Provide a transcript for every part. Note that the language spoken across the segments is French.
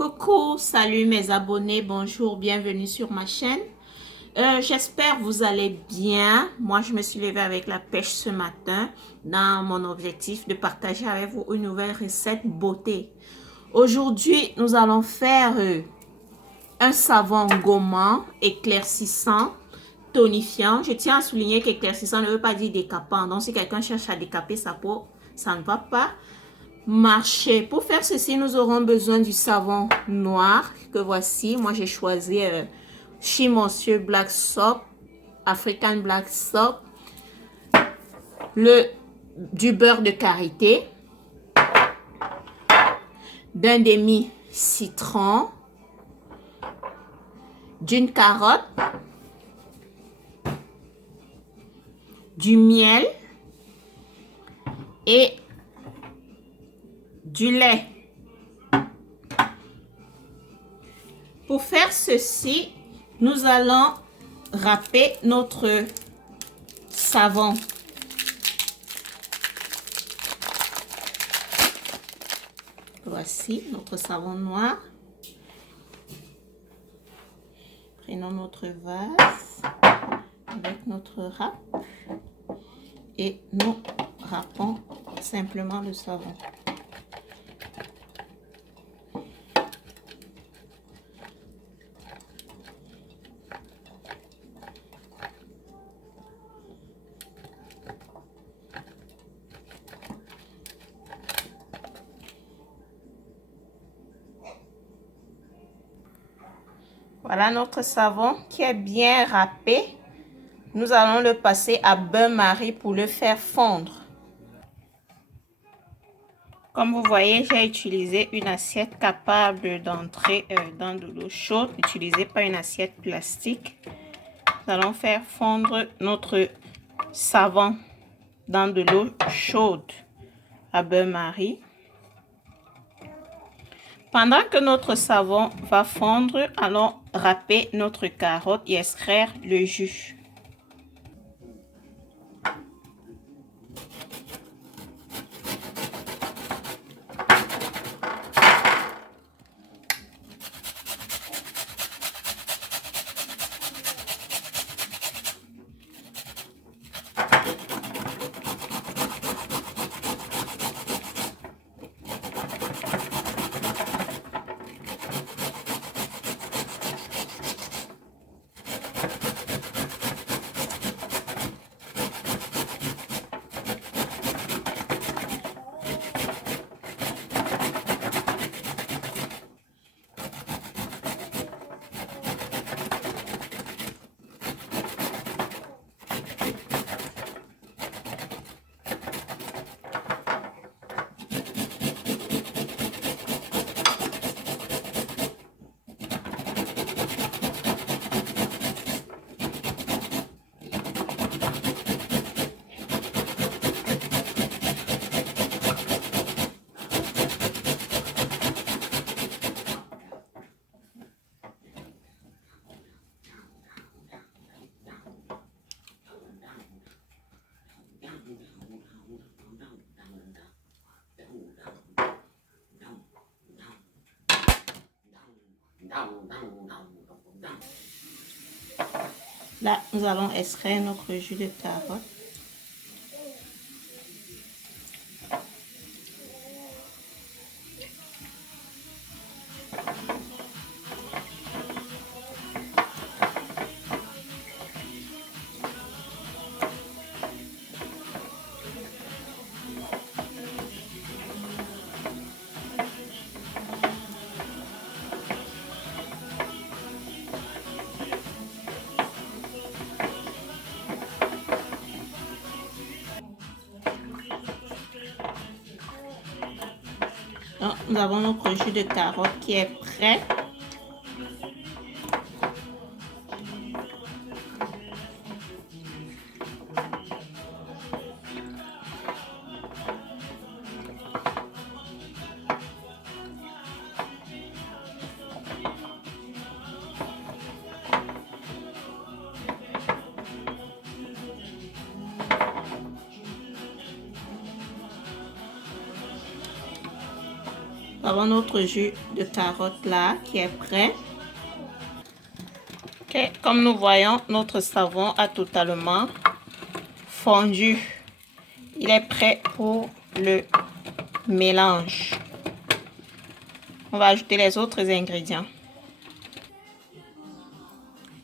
Coucou, salut mes abonnés, bonjour, bienvenue sur ma chaîne. J'espère que vous allez bien. Moi, je me suis levée avec la pêche ce matin dans mon objectif de partager avec vous une nouvelle recette beauté. Aujourd'hui, nous allons faire un savon gommant, éclaircissant, tonifiant. Je tiens à souligner qu'éclaircissant ne veut pas dire décapant. Donc, si quelqu'un cherche à décaper sa peau, ça ne va pas marcher. Pour faire ceci, nous aurons besoin du savon noir que voici. Moi, j'ai choisi chez Monsieur Black Soap, African Black Soap, du beurre de karité, d'un demi citron, d'une carotte, du miel et du lait. Pour faire ceci, nous allons râper notre savon. Voici notre savon noir. Prenons notre vase avec notre râpe et nous râpons simplement le savon. Voilà notre savon qui est bien râpé. Nous allons le passer à bain-marie pour le faire fondre. Comme vous voyez, j'ai utilisé une assiette capable d'entrer dans de l'eau chaude. N'utilisez pas une assiette plastique. Nous allons faire fondre notre savon dans de l'eau chaude à bain-marie. Pendant que notre savon va fondre, allons râper notre carotte et extraire le jus. Là, nous allons extraire notre jus de carotte. Donc, nous avons notre jus de carotte qui est prêt. Nous avons notre jus de carotte là qui est prêt. Okay. Comme nous voyons, notre savon a totalement fondu. Il est prêt pour le mélange. On va ajouter les autres ingrédients.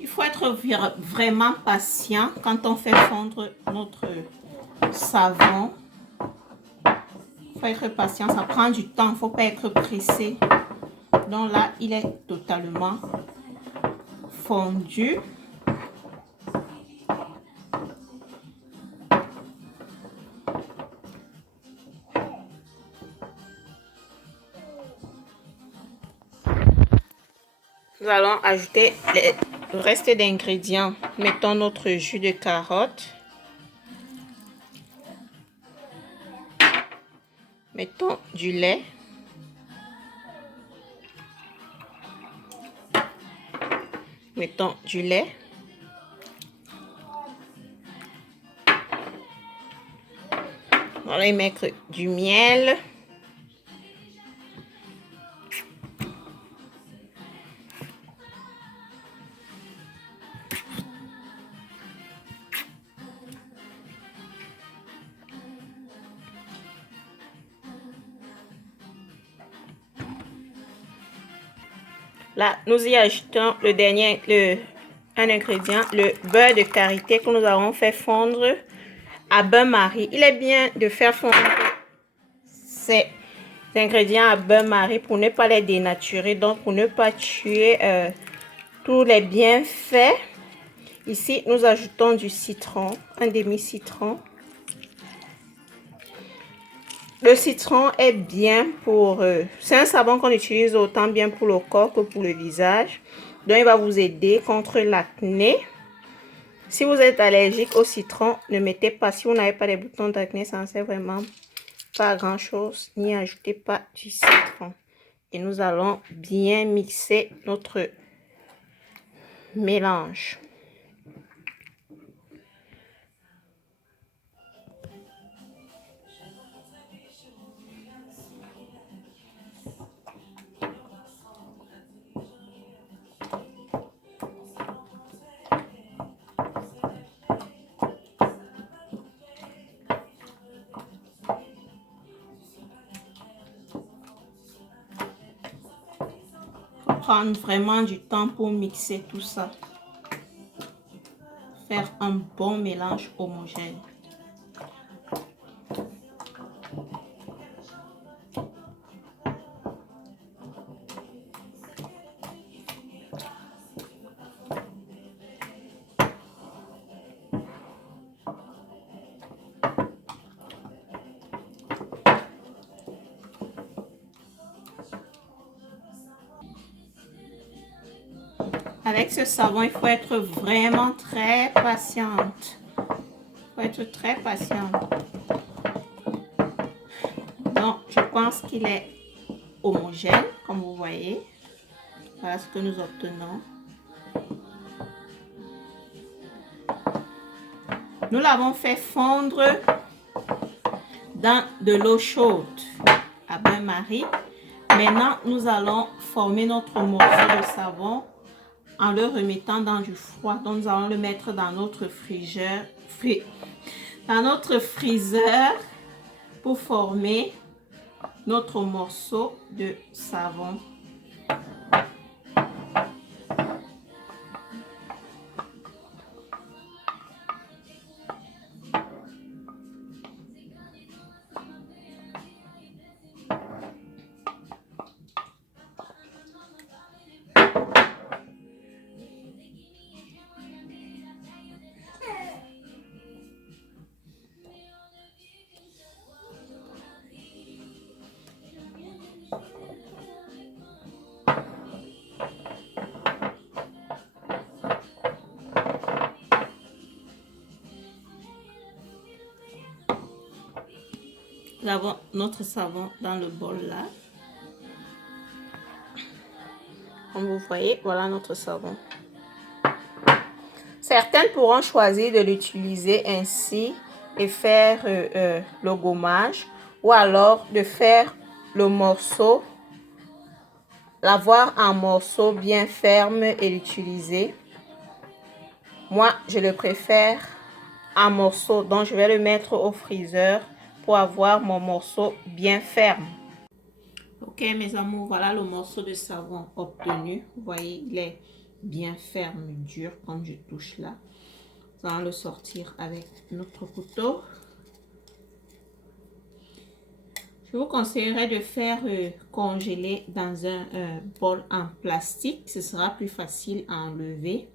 Il faut être vraiment patient quand on fait fondre notre savon. Il faut être patient, ça prend du temps, il ne faut pas être pressé. Donc là, il est totalement fondu. Nous allons ajouter le reste d'ingrédients. Mettons notre jus de carotte. Mettons du lait. Mettons du lait. On va y mettre du miel. Là, nous y ajoutons un ingrédient, le beurre de karité que nous avons fait fondre à bain-marie. Il est bien de faire fondre ces ingrédients à bain-marie pour ne pas les dénaturer, donc pour ne pas tuer tous les bienfaits. Ici, nous ajoutons du citron, un demi-citron. Le citron est bien pour... c'est un savon qu'on utilise autant bien pour le corps que pour le visage. Donc, il va vous aider contre l'acné. Si vous êtes allergique au citron, ne mettez pas. Si vous n'avez pas des boutons d'acné, ça ne sert vraiment pas grand-chose. N'y ajoutez pas du citron. Et nous allons bien mixer notre mélange. Prendre vraiment du temps pour mixer tout ça. Faire un bon mélange homogène. Avec ce savon, il faut être vraiment très patiente. Il faut être très patiente. Donc, je pense qu'il est homogène, comme vous voyez. Voilà ce que nous obtenons. Nous l'avons fait fondre dans de l'eau chaude à bain-marie. Maintenant, nous allons former notre morceau de savon en le remettant dans du froid. Donc, nous allons le mettre dans notre freezer pour former notre morceau de savon. Nous avons notre savon dans le bol là. Comme vous voyez, voilà notre savon. Certaines pourront choisir de l'utiliser ainsi et faire le gommage, ou alors de faire le morceau l'avoir en morceaux bien fermes et l'utiliser. Moi, je le préfère en morceaux, donc je vais le mettre au freezer pour avoir mon morceau bien ferme. Ok mes amours, voilà le morceau de savon obtenu. Vous voyez, il est bien ferme, dur, comme je touche là. Nous allons le sortir avec notre couteau. Je vous conseillerais de faire congeler dans un bol en plastique. Ce sera plus facile à enlever.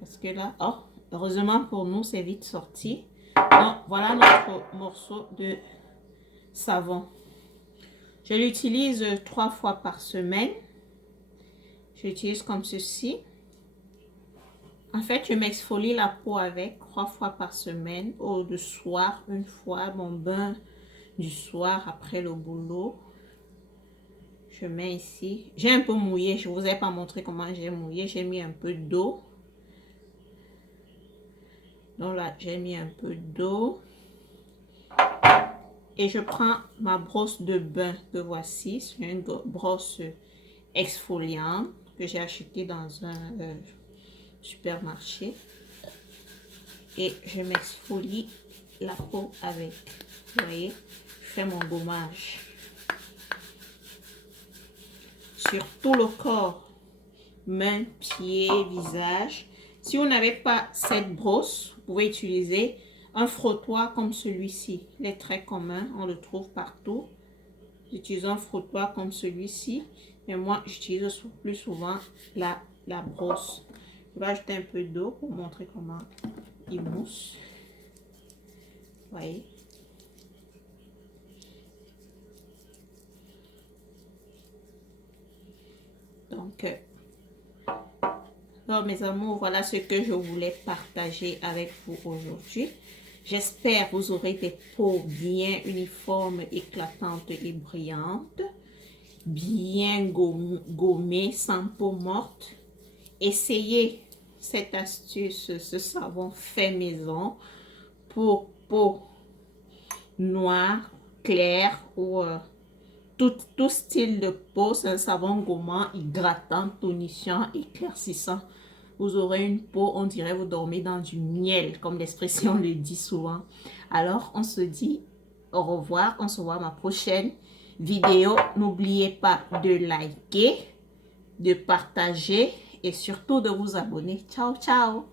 Parce que là, oh, heureusement pour nous, c'est vite sorti. Donc, voilà notre morceau de savon. Je l'utilise 3 fois par semaine. Je l'utilise comme ceci. En fait, je m'exfolie la peau avec 3 fois par semaine. Au de soir, une fois, mon bain du soir après le boulot. Je mets ici. J'ai un peu mouillé. Je ne vous ai pas montré comment j'ai mouillé. J'ai mis un peu d'eau. Donc là, j'ai mis un peu d'eau. Et je prends ma brosse de bain que voici. C'est une brosse exfoliante que j'ai achetée dans un supermarché. Et je m'exfolie la peau avec. Vous voyez, je fais mon gommage sur tout le corps, mains, pieds, visage. Si vous n'avez pas cette brosse, vous pouvez utiliser un frottoir comme celui-ci. Il est très commun, on le trouve partout. J'utilise un frottoir comme celui-ci, mais moi j'utilise plus souvent la brosse. Je vais ajouter un peu d'eau pour montrer comment il mousse. Vous voyez. Donc, alors mes amours, voilà ce que je voulais partager avec vous aujourd'hui. J'espère que vous aurez des peaux bien uniformes, éclatantes et brillantes. Bien gommées, sans peau morte. Essayez cette astuce, ce savon fait maison pour peau noire, claire ou tout style de peau. C'est un savon gommant, hydratant, tonifiant, éclaircissant. Vous aurez une peau, on dirait vous dormez dans du miel, comme l'expression le dit souvent. Alors, on se dit au revoir. On se voit à ma prochaine vidéo. N'oubliez pas de liker, de partager et surtout de vous abonner. Ciao, ciao!